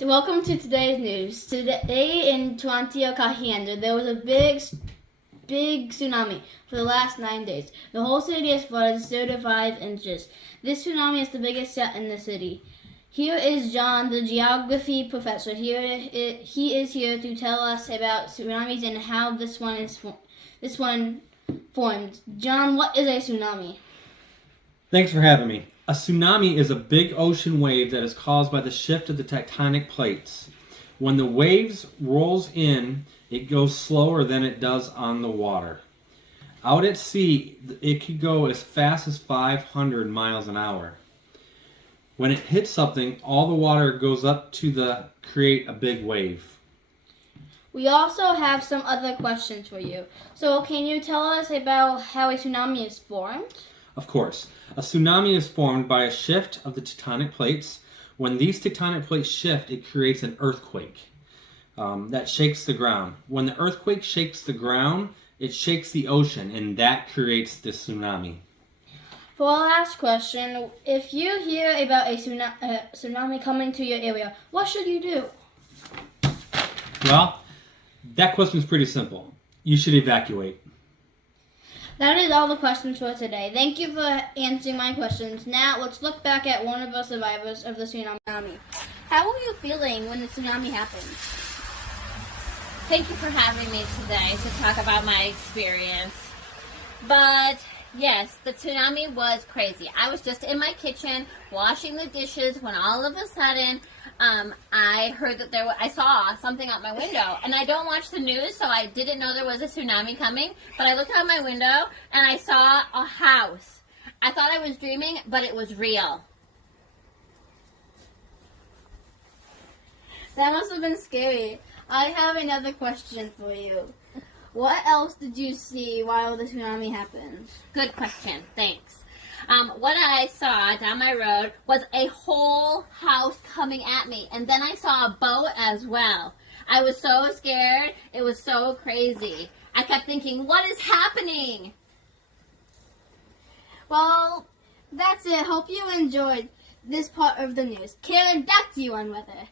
Welcome to today's news. Today in Torontio, Canada, there was a big tsunami for the last 9 days. The whole city has flooded 0 to 5 inches. This tsunami is the biggest yet in the city. Here is John, the geography professor. He is here to tell us about tsunamis and how this one formed. John, what is a tsunami? Thanks for having me. A tsunami is a big ocean wave that is caused by the shift of the tectonic plates. When the waves rolls in, it goes slower than it does on the water. Out at sea, it could go as fast as 500 miles an hour. When it hits something, all the water goes up to create a big wave. We also have some other questions for you. So can you tell us about how a tsunami is formed? Of course. A tsunami is formed by a shift of the tectonic plates. When these tectonic plates shift, it creates an earthquake that shakes the ground. When the earthquake shakes the ground, it shakes the ocean, and that creates the tsunami. For our last question, if you hear about a tsunami coming to your area, what should you do? Well, that question is pretty simple. You should evacuate. That is all the questions for today. Thank you for answering my questions. Now, let's look back at one of the survivors of the tsunami. How were you feeling when the tsunami happened? Thank you for having me today to talk about my experience. But yes, the tsunami was crazy. I was just in my kitchen washing the dishes when all of a sudden I heard that I saw something out my window. And I don't watch the news, so I didn't know there was a tsunami coming. But I looked out my window and I saw a house. I thought I was dreaming, but it was real. That must have been scary. I have another question for you. What else did you see while the tsunami happened? Good question. Thanks. What I saw down my road was a whole house coming at me. And then I saw a boat as well. I was so scared. It was so crazy. I kept thinking, what is happening? Well, that's it. Hope you enjoyed this part of the news. Karen, back to you on weather.